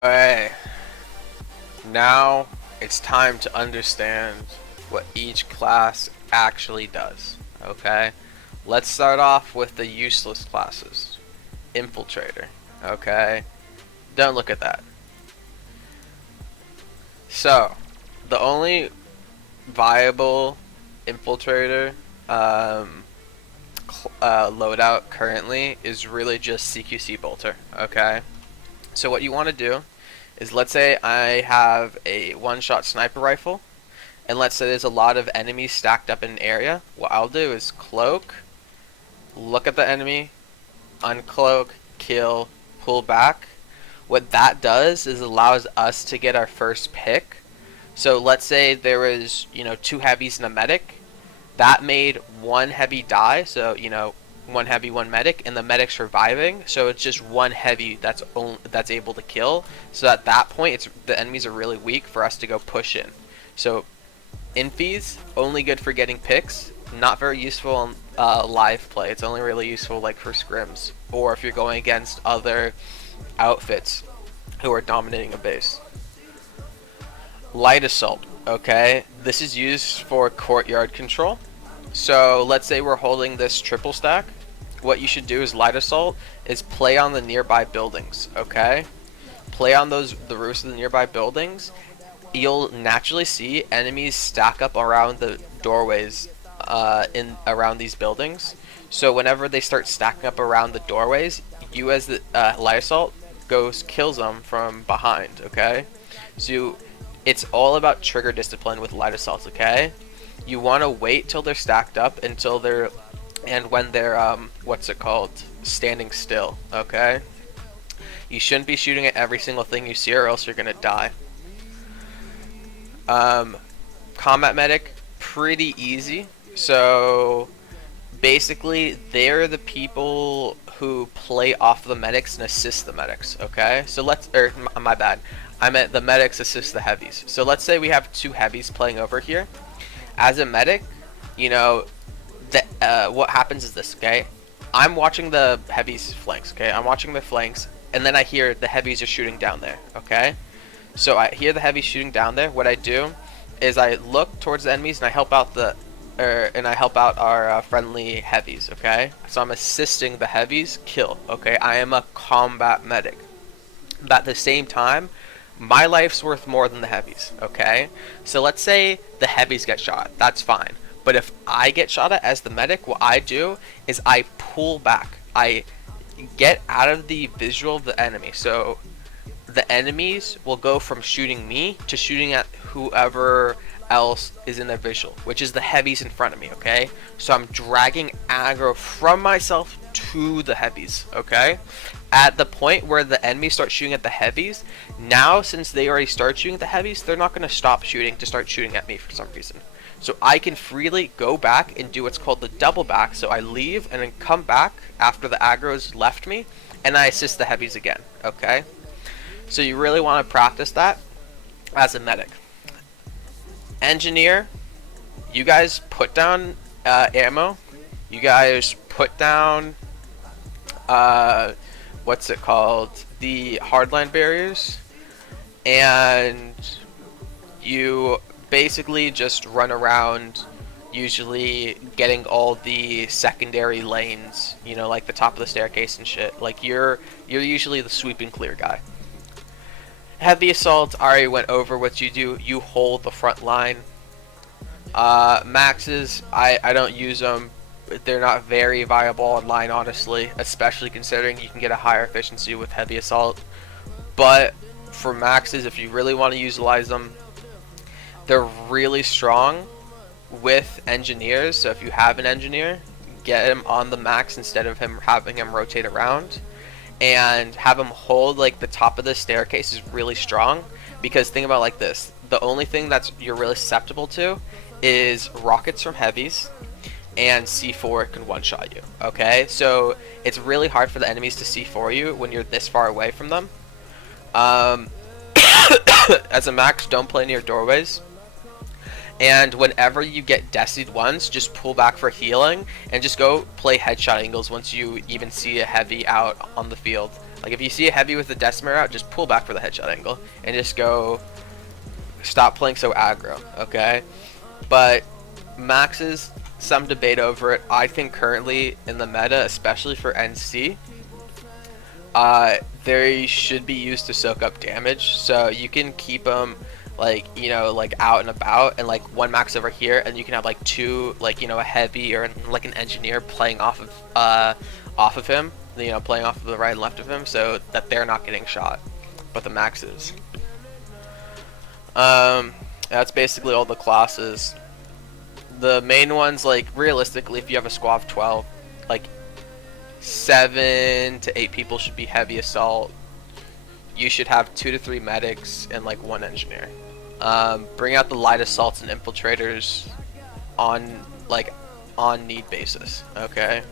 Alright, now it's time to understand what each class actually does. Okay? Let's start off with the useless classes. Infiltrator. Okay? Don't look at that. So, the only viable infiltrator loadout currently is really just CQC Bolter. Okay? So what you want to do is, let's say I have a one-shot sniper rifle, and let's say there's a lot of enemies stacked up in an area. What I'll do is cloak, look at the enemy, uncloak, kill, pull back. What that does is allows us to get our first pick. So let's say there was, two heavies and a medic. That made one heavy die, so, one heavy, one medic, and the medic surviving. So it's just one heavy that's able to kill. So at that point, the enemies are really weak for us to go push in. So infies only good for getting picks, not very useful in live play. It's only really useful like for scrims or if you're going against other outfits who are dominating a base. Light assault. Okay, this is used for courtyard control. So let's say we're holding this triple stack. What you should do is light assault is play on the nearby buildings. Okay, play on the roofs of the nearby buildings. You'll naturally see enemies stack up around the doorways in around these buildings. So whenever they start stacking up around the doorways, you as the light assault kills them from behind. Okay, so it's all about trigger discipline with light assaults. Okay, you want to wait till they're stacked up until they're when they're standing still. Okay, you shouldn't be shooting at every single thing you see or else you're gonna die. Combat medic, pretty easy. So basically they're the people who play off the medics and assist the medics. Okay, so my bad, I meant the medics assist the heavies. So let's say we have two heavies playing over here. As a medic, what happens is this. Okay, I'm watching the heavies flanks. Okay, I'm watching the flanks, and then I hear the heavies are shooting down there. Okay, so I hear the heavies shooting down there. What I do is I look towards the enemies and I help out our friendly heavies. Okay, so I'm assisting the heavies kill. Okay, I am a combat medic, but at the same time my life's worth more than the heavies. Okay, so let's say the heavies get shot, that's fine, but if I get shot at as the medic, what I do is I pull back. I get out of the visual of the enemy, so the enemies will go from shooting me to shooting at whoever else is in their visual, which is the heavies in front of me. Okay, so I'm dragging aggro from myself to the heavies. Okay, at the point where the enemy starts shooting at the heavies, now since they already started shooting at the heavies, they're not going to stop shooting to start shooting at me for some reason. So I can freely go back and do what's called the double back. So I leave and then come back after the aggro's left me, and I assist the heavies again. Okay, so you really want to practice that as a medic. Engineer, you guys put down ammo. You guys put down what's it called? The hardline barriers, and you basically just run around, usually getting all the secondary lanes. Like the top of the staircase and shit. Like you're usually the sweep and clear guy. Heavy assault, I already went over what you do. You hold the front line. Maxes, I don't use them. They're not very viable online, honestly, especially considering you can get a higher efficiency with heavy assault. But for maxes, if you really want to utilize them, they're really strong with engineers. So if you have an engineer, get him on the max instead of having him rotate around, and have him hold like the top of the staircase is really strong. Because think about it like this: the only thing you're really susceptible to is rockets from heavies, and C4 can one-shot you. Okay, so it's really hard for the enemies to C4 you when you're this far away from them. As a max, don't play near doorways. And whenever you get Desied once, just pull back for healing and just go play headshot angles once you even see a heavy out on the field. Like if you see a heavy with the Decimer out, just pull back for the headshot angle and just go stop playing so aggro, okay? But maxes, some debate over it. I think currently in the meta, especially for NC, they should be used to soak up damage, so you can keep them like, you know, like out and about, and like one max over here, and you can have like two, like, you know, a heavy or like an engineer playing off of him, you know, playing off of the right and left of him, so that they're not getting shot, but the maxes. That's basically all the classes. The main ones, like realistically, if you have a squad of 12, like 7 to 8 people should be heavy assault. You should have 2 to 3 medics and like 1 engineer. Bring out the light assaults and infiltrators on need basis. Okay.